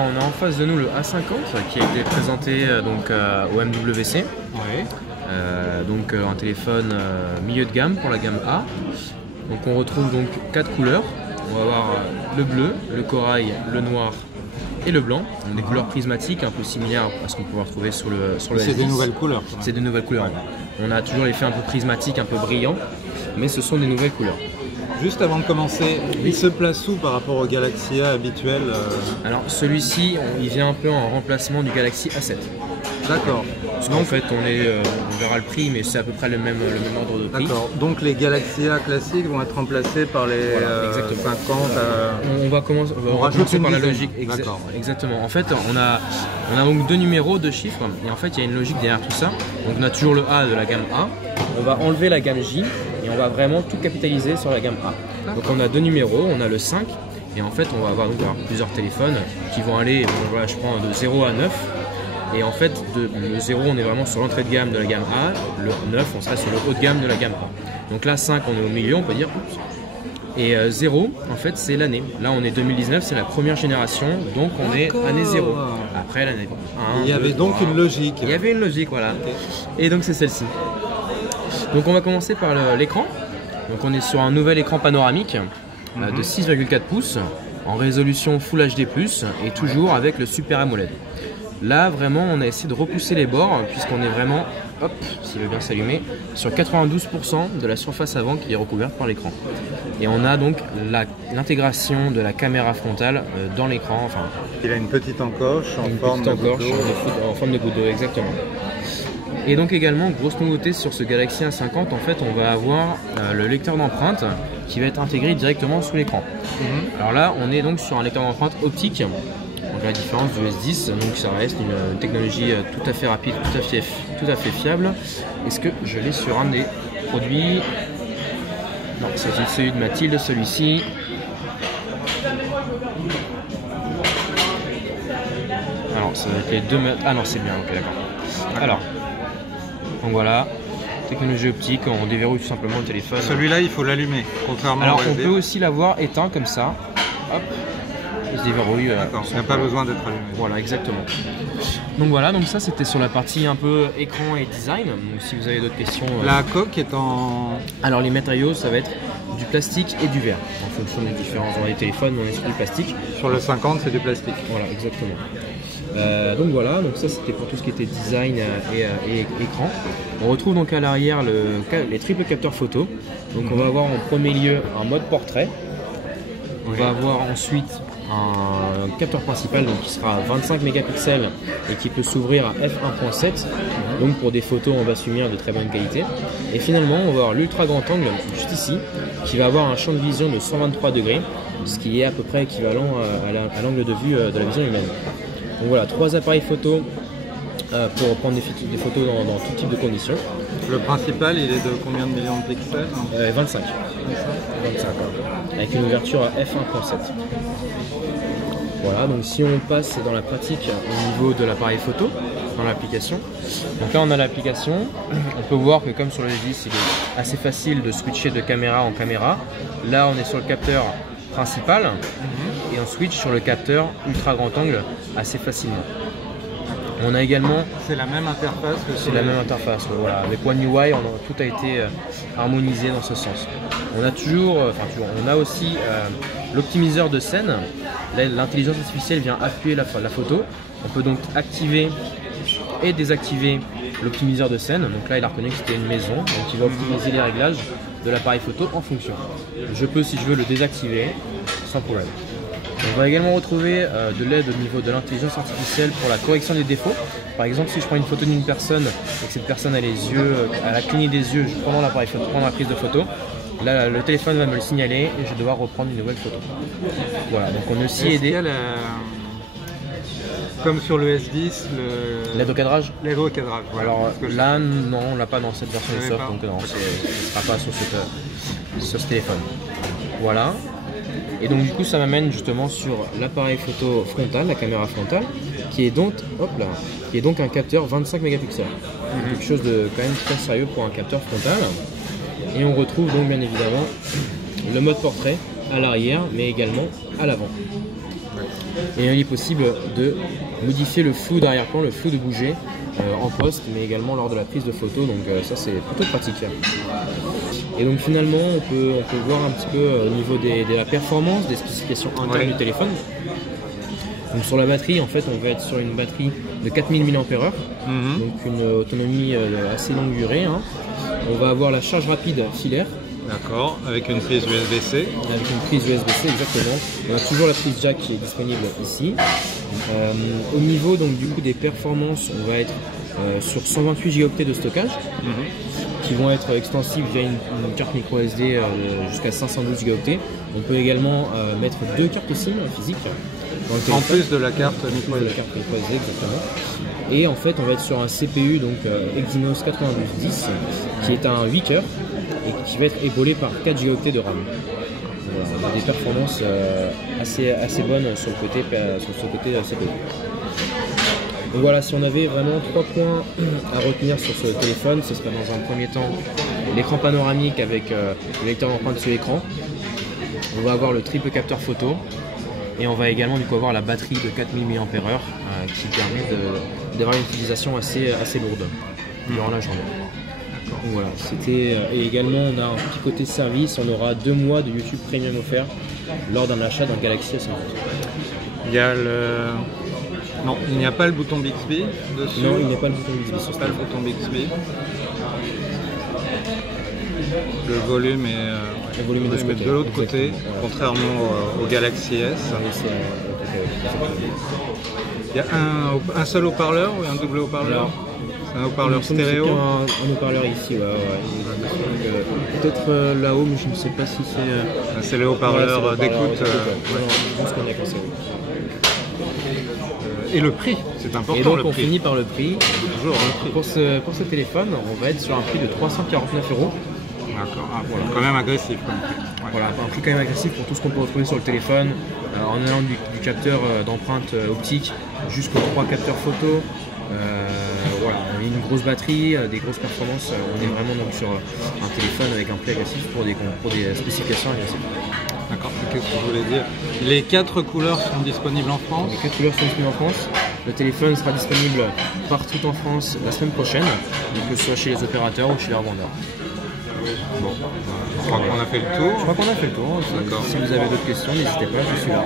On a en face de nous le A50 qui a été présenté donc, au MWC. Ouais. Donc un téléphone milieu de gamme pour la gamme A. Donc on retrouve donc 4 couleurs. On va avoir le bleu, le corail, le noir et le blanc. Donc des couleurs prismatiques un peu similaires à ce qu'on peut retrouver sur le S10. C'est des nouvelles couleurs. C'est des nouvelles couleurs. On a toujours l'effet un peu prismatique, un peu brillant, mais ce sont des nouvelles couleurs. Juste avant de commencer, il se place où par rapport au Galaxy A habituel Alors celui-ci, il vient un peu en remplacement du Galaxy A7. D'accord. Parce qu'en fait, on verra le prix, mais c'est à peu près le même ordre de prix. D'accord. Donc les Galaxy A classiques vont être remplacés par les Voilà, 50. On va commencer par la logique. Exactement. En fait, on a donc deux numéros, deux chiffres, et en fait, il y a une logique derrière tout ça. Donc on a toujours le A de la gamme A. On va enlever la gamme J et on va vraiment tout capitaliser sur la gamme A. Donc on a deux numéros, on a le 5 et en fait on va avoir donc plusieurs téléphones qui vont aller, voilà, je prends de 0 à 9 et en fait le 0 on est vraiment sur l'entrée de gamme de la gamme A, le 9 on sera sur le haut de gamme de la gamme A. Donc là 5 on est au milieu on peut dire, et 0 en fait c'est l'année. Là on est 2019, c'est la première génération, donc on est année 0. Après l'année 1. Il y avait donc une logique. Il y avait une logique, voilà. Et donc c'est celle-ci. Donc on va commencer par l'écran. Donc on est sur un nouvel écran panoramique de 6,4 pouces en résolution Full HD+, et toujours avec le Super AMOLED. Là vraiment on a essayé de repousser les bords puisqu'on est vraiment, hop, s'il veut bien s'allumer, sur 92% de la surface avant qui est recouverte par l'écran. Et on a donc l'intégration de la caméra frontale dans l'écran. Enfin, il a une petite encoche en forme de goutte d'eau, exactement. Et donc également, grosse nouveauté sur ce Galaxy A50, en fait on va avoir le lecteur d'empreintes qui va être intégré directement sous l'écran. Alors là on est donc sur un lecteur d'empreintes optique, donc la différence du S10, donc ça reste une technologie tout à fait rapide, tout à fait fiable. Est-ce que je l'ai sur un des produits? Non, c'est celui de Mathilde, celui-ci. Alors ça va être les deux... Ah non c'est bien, ok d'accord. Alors... Donc voilà, technologie optique, on déverrouille tout simplement le téléphone. Celui-là, il faut l'allumer, contrairement Alors au on SD. peut aussi l'avoir éteint comme ça. Hop, il se déverrouille. D'accord, il n'y a pas besoin d'être allumé. Voilà, exactement. Donc voilà, donc ça c'était sur la partie un peu écran et design. Donc si vous avez d'autres questions... La coque est en... Alors les matériaux, ça va être du plastique et du verre, en fonction des différences. Dans les téléphones, on est sur du plastique. Sur le 50, c'est du plastique. Voilà, exactement. Donc voilà, donc ça c'était pour tout ce qui était design et écran. On retrouve donc à l'arrière les triples capteurs photo. Donc on va avoir en premier lieu un mode portrait. On va avoir ensuite un capteur principal donc, qui sera à 25 mégapixels et qui peut s'ouvrir à f1.7, donc pour des photos en basse lumière de très bonne qualité. Et finalement on va avoir l'ultra grand angle juste ici qui va avoir un champ de vision de 123 degrés, ce qui est à peu près équivalent à l'angle de vue de la vision humaine. Donc voilà, 3 appareils photo pour prendre des photos dans tout type de conditions. Le principal, il est de combien de millions de pixels? 25. 25, avec une ouverture à f1.7. Voilà, donc si on passe dans la pratique au niveau de l'appareil photo, dans l'application. Donc là on a l'application, on peut voir que comme sur le S10, il est assez facile de switcher de caméra en caméra. Là on est sur le capteur principal et on switch sur le capteur ultra grand angle assez facilement. On a également... C'est la même interface que sur... C'est la même interface, voilà. Avec One UI, tout a été harmonisé dans ce sens. On a on a aussi l'optimiseur de scène. L'intelligence artificielle vient appuyer la photo. On peut donc activer et désactiver l'optimiseur de scène. Donc là, il a reconnu que c'était une maison, donc il va optimiser les réglages de l'appareil photo en fonction. Je peux, si je veux, le désactiver sans problème. On va également retrouver de l'aide au niveau de l'intelligence artificielle pour la correction des défauts. Par exemple, si je prends une photo d'une personne et que cette personne a les yeux, elle a cligné des yeux pendant l'appareil photo, pendant la prise de photo, là le téléphone va me le signaler et je vais devoir reprendre une nouvelle photo. Voilà, donc on est aussi aidé. Comme sur le S10, l'aide au cadrage. L'aide au cadrage, voilà. Alors là, non, on l'a pas dans cette version de soft, donc non, ce ne sera pas sur ce téléphone. Voilà. Et donc du coup ça m'amène justement sur l'appareil photo frontal, la caméra frontale, qui est donc, un capteur 25 mégapixels. Quelque chose de quand même très sérieux pour un capteur frontal. Et on retrouve donc bien évidemment le mode portrait à l'arrière, mais également à l'avant. Et il est possible de modifier le flou d'arrière-plan, le flou de bouger en post, mais également lors de la prise de photo, donc ça c'est plutôt pratique. Et donc finalement on peut voir un petit peu au niveau de la performance, des spécifications internes du téléphone. Donc sur la batterie, en fait, on va être sur une batterie de 4000 mAh, donc une autonomie assez longue durée. Hein. On va avoir la charge rapide filaire. D'accord, avec une prise USB-C. Avec une prise USB-C, exactement. On a toujours la prise jack qui est disponible ici. Au niveau donc du coup des performances, on va être sur 128 Go de stockage, qui vont être extensibles via une carte micro SD jusqu'à 512 Go. On peut également mettre 2 cartes SIM physiques. En plus de la carte micro SD. Exactement. Et en fait, on va être sur un CPU donc Exynos 9210 qui est un 8 cœurs et qui va être épaulé par 4 Go de RAM. Voilà, on a des performances assez bonnes sur ce côté CPU. Donc voilà, si on avait vraiment 3 points à retenir sur ce téléphone, ce serait dans un premier temps l'écran panoramique avec le lecteur d'empreintes sur l'écran. On va avoir le triple capteur photo. Et on va également du coup avoir la batterie de 4000 mAh qui permet d'avoir une utilisation assez lourde durant la journée. Donc voilà, et également on a un petit côté service, on aura 2 mois de YouTube Premium offert lors d'un achat d'un Galaxy S50. Il y a Non, il n'y a pas le bouton Bixby dessus. Non, il n'y a pas le bouton Bixby sur ce téléphone. Pas le bouton Bixby. Le volume est de l'autre côté, contrairement au Galaxy S. Il y a un seul haut-parleur ou un double haut-parleur? C'est un haut-parleur stéréo? Un haut-parleur ici, peut-être là-haut, mais je ne sais pas si c'est... C'est le haut-parleur d'écoute. Je pense qu'on y a pensé. Et le prix, c'est important. Et donc on finit par le prix. Toujours le prix. Pour ce téléphone, on va être sur un prix de 349 €. D'accord, voilà. Quand même agressif. Voilà, un prix quand même agressif pour tout ce qu'on peut retrouver sur le téléphone, en allant du capteur d'empreinte optique jusqu'aux 3 capteurs photo. Voilà, une grosse batterie, des grosses performances. On est vraiment donc sur un téléphone avec un prix agressif pour des spécifications agressives. D'accord, qu'est-ce que je voulais dire? Les 4 couleurs sont disponibles en France? Les 4 couleurs sont disponibles en France. Le téléphone sera disponible partout en France la semaine prochaine, que ce soit chez les opérateurs ou chez les revendeurs. Bon, je crois qu'on a fait le tour. Si vous avez d'autres questions, n'hésitez pas, je suis là.